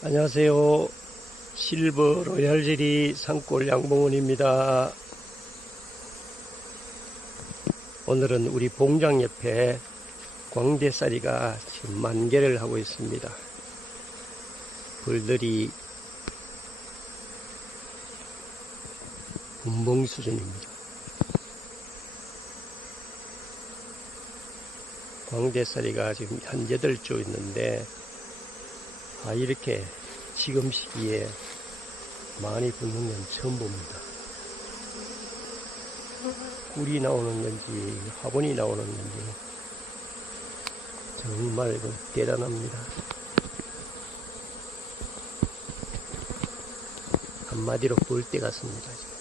안녕하세요. 실버 로얄젤리 산골 양봉원입니다. 오늘은 우리 봉장 옆에 광대사리가 지금 만개를 하고 있습니다. 벌들이 분봉 수준입니다. 광대사리가 지금 한 8조 있는데 아, 이렇게 지금 시기에 많이 붙는 건 처음 봅니다. 꿀이 나오는 건지 화분이 나오는 건지 정말 이거 대단합니다. 한마디로 볼 때 같습니다.